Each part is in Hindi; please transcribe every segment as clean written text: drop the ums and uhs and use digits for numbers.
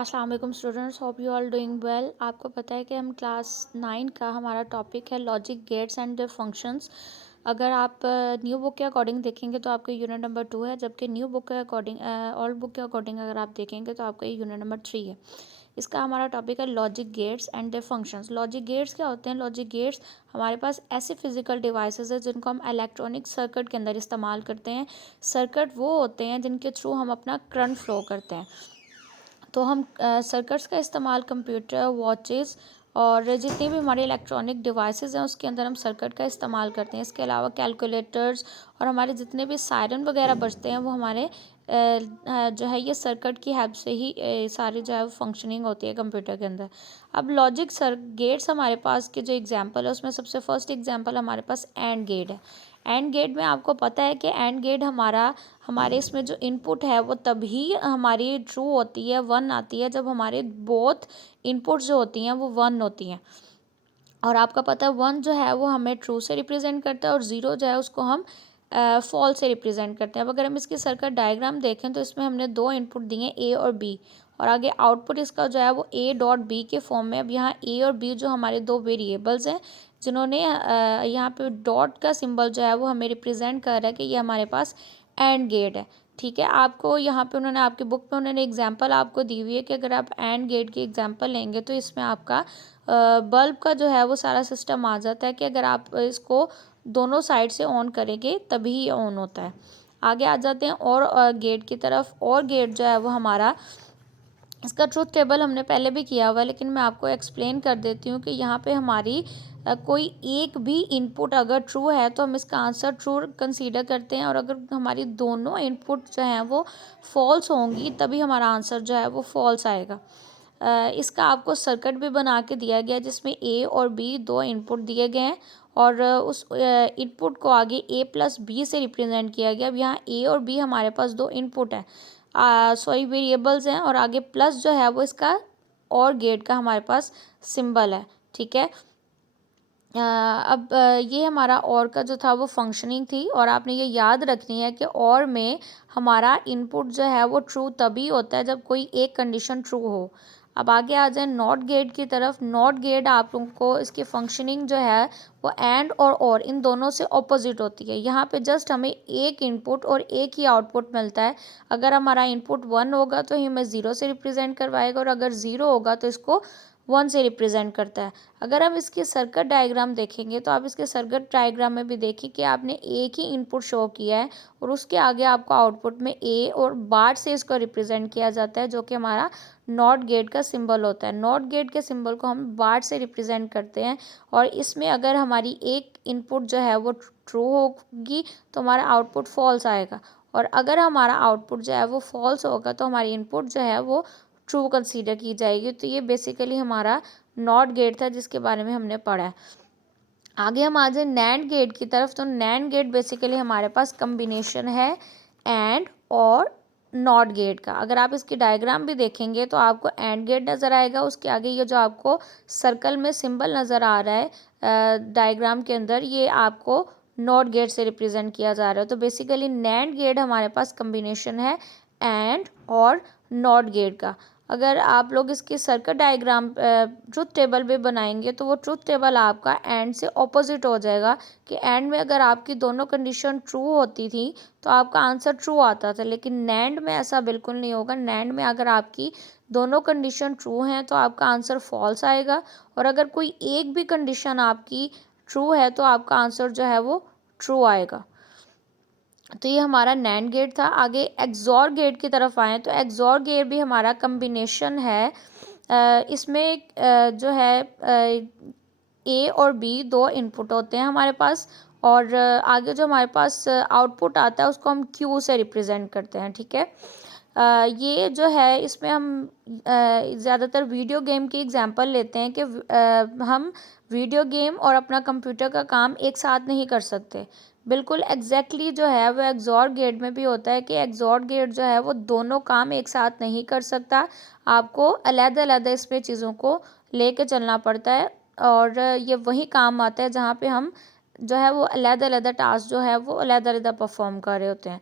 अस्सलाम वालेकुम students, hope you all doing well. आपको पता है कि हम क्लास 9 का हमारा टॉपिक है logic gates and their functions. अगर आप न्यू बुक के अकॉर्डिंग देखेंगे तो आपका यूनिट नंबर 2 है, जबकि न्यू बुक के अकॉर्डिंग ओल्ड बुक के अकॉर्डिंग अगर आप देखेंगे तो आपका यूनिट नंबर 3 है। इसका हमारा टॉपिक है logic gates and their functions. Logic gates क्या होते हैं? लॉजिक गेट्स हमारे पास ऐसे फिजिकल डिवाइसेस है जिनको हम इलेक्ट्रॉनिक सर्किट के अंदर इस्तेमाल करते हैं। सर्किट वो होते हैं जिनके थ्रू हम अपना करंट फ्लो करते हैं। तो हम सर्किट्स का इस्तेमाल कंप्यूटर, वॉचेस और जितनी भी हमारे इलेक्ट्रॉनिक डिवाइसेस हैं उसके अंदर हम सर्किट का इस्तेमाल करते हैं। इसके अलावा कैलकुलेटर्स और हमारे जितने भी सायरन वगैरह बजते हैं वो हमारे जो है ये सर्किट की हेल्प से ही सारी जो है वो फंक्शनिंग होती है कंप्यूटर के अंदर। अब लॉजिक सर गेट्स हमारे पास के जो एग्जांपल है उसमें सबसे फर्स्ट एग्जांपल हमारे पास एंड गेट है। एंड गेट में आपको पता है कि एंड गेट हमारे इसमें जो इनपुट है वो तभी हमारी ट्रू होती है, वन आती है, जब हमारे बोथ इनपुट जो होती हैं वो वन होती हैं। और आपका पता है वन जो है वो हमें ट्रू से रिप्रेजेंट करता है और ज़ीरो जो है उसको हम फॉल्स से रिप्रेजेंट करते हैं। अब अगर हम इसकी सर्किट डायग्राम देखें तो इसमें हमने दो इनपुट दिए हैं, ए और बी, और आगे आउटपुट इसका जो है वो ए डॉट बी के फॉर्म में। अब यहाँ ए और बी जो हमारे दो वेरिएबल्स हैं जिन्होंने यहाँ पे डॉट का सिंबल जो है वो हमें रिप्रेजेंट कर रहा है कि ये हमारे पास एंड गेट है। ठीक है, आपको यहाँ पे उन्होंने आपकी बुक में उन्होंने एग्जांपल आपको दी हुई है कि अगर आप एंड गेट की एग्जांपल लेंगे तो इसमें आपका बल्ब का जो है वो सारा सिस्टम आ जाता है कि अगर आप इसको दोनों साइड से ऑन करेंगे तभी ये ऑन होता है। आगे आ जाते हैं और गेट की तरफ। और गेट जो है वो हमारा, इसका ट्रूथ टेबल हमने पहले भी किया हुआ है लेकिन मैं आपको एक्सप्लेन कर देती हूँ कि यहाँ पे हमारी कोई एक भी इनपुट अगर ट्रू है तो हम इसका आंसर ट्रू कंसीडर करते हैं, और अगर हमारी दोनों इनपुट जो हैं वो फॉल्स होंगी तभी हमारा आंसर जो है वो फॉल्स आएगा। इसका आपको सर्किट भी बना के दिया गया है जिसमें ए और बी दो इनपुट दिए गए हैं और उस इनपुट को आगे ए प्लस बी से रिप्रेजेंट किया गया। अब यहाँ ए और बी हमारे पास दो इनपुट है, सॉरी वेरिएबल्स हैं, और आगे प्लस जो है वो इसका और गेट का हमारे पास सिंबल है। ठीक है, अब ये हमारा और का जो था वो फंक्शनिंग थी, और आपने ये याद रखनी है कि और में हमारा इनपुट जो है वो ट्रू तभी होता है जब कोई एक कंडीशन ट्रू हो। अब आगे आ जाए नॉट गेट की तरफ। नॉट गेट आप लोगों को इसकी फंक्शनिंग जो है वो एंड और इन दोनों से ऑपोजिट होती है। यहाँ पे जस्ट हमें एक इनपुट और एक ही आउटपुट मिलता है। अगर हमारा इनपुट वन होगा तो हमें ज़ीरो से रिप्रेजेंट करवाएगा, और अगर ज़ीरो होगा तो इसको वन से रिप्रेजेंट करता है। अगर हम इसकी सर्किट डायग्राम देखेंगे तो आप इसके सर्किट डायग्राम में भी देखिए कि आपने एक ही इनपुट शो किया है और उसके आगे आपको आउटपुट में ए और बार से इसको रिप्रेजेंट किया जाता है जो कि हमारा नॉट गेट का सिंबल होता है। नॉट गेट के सिंबल को हम बार से रिप्रेजेंट करते हैं, और इसमें अगर हमारी एक इनपुट जो है वो ट्रू होगी तो हमारा आउटपुट फॉल्स आएगा, और अगर हमारा आउटपुट जो है वो फॉल्स होगा तो हमारी इनपुट जो है वो ट्रू कंसीडर की जाएगी। तो ये बेसिकली हमारा नॉट गेट था जिसके बारे में हमने पढ़ा है। आगे हम आ जाए नैंड गेट की तरफ। तो नैंड गेट बेसिकली हमारे पास कम्बिनेशन है एंड और नॉट गेट का। अगर आप इसकी डायग्राम भी देखेंगे तो आपको एंड गेट नज़र आएगा, उसके आगे ये जो आपको सर्कल में सिंबल नज़र आ रहा है डायग्राम के अंदर, ये आपको नॉट गेट से रिप्रेजेंट किया जा रहा है। तो बेसिकली नैंड गेट हमारे पास कम्बिनेशन है एंड और नॉट गेट का। अगर आप लोग इसकी सर्किट डायग्राम ट्रुथ टेबल भी बनाएंगे तो वो ट्रुथ टेबल आपका एंड से ऑपोजिट हो जाएगा कि एंड में अगर आपकी दोनों कंडीशन ट्रू होती थी तो आपका आंसर ट्रू आता था, लेकिन नैंड में ऐसा बिल्कुल नहीं होगा। नैंड में अगर आपकी दोनों कंडीशन ट्रू हैं तो आपका आंसर फॉल्स आएगा, और अगर कोई एक भी कंडीशन आपकी ट्रू है तो आपका आंसर जो है वो ट्रू आएगा। तो ये हमारा नैंड गेट था। आगे एक्सॉर गेट की तरफ आए तो एक्सॉर गेट भी हमारा कम्बिनेशन है। इसमें जो है ए और बी दो इनपुट होते हैं हमारे पास, और आगे जो हमारे पास आउटपुट आता है उसको हम क्यू से रिप्रेजेंट करते हैं। ठीक है, ये जो है इसमें हम ज़्यादातर वीडियो गेम की एग्जांपल लेते हैं कि हम वीडियो गेम और अपना कंप्यूटर का काम एक साथ नहीं कर सकते। बिल्कुल एग्जैक्टली जो है वो एक्सॉर गेट में भी होता है कि एक्सॉर गेट जो है वो दोनों काम एक साथ नहीं कर सकता, आपको अलग-अलग इसमें चीज़ों को लेके चलना पड़ता है, और ये वही काम आता है जहाँ पे हम जो है वो अलग-अलग टास्क जो है वो अलग-अलग परफॉर्म कर रहे होते हैं।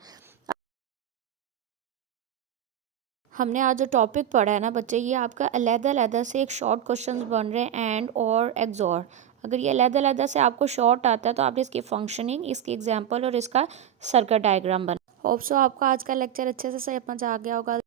हमने आज जो टॉपिक पढ़ा है ना बच्चे, ये आपका अलग-अलग से एक शॉर्ट क्वेश्चंस बन रहे हैं एंड और एक्सॉर। अगर ये अलग-अलग से आपको शॉर्ट आता है तो आप इसकी फंक्शनिंग, इसकी एग्जांपल और इसका सर्किट डायग्राम बना। होप सो आपको आज का लेक्चर अच्छे से समझ आ गया होगा।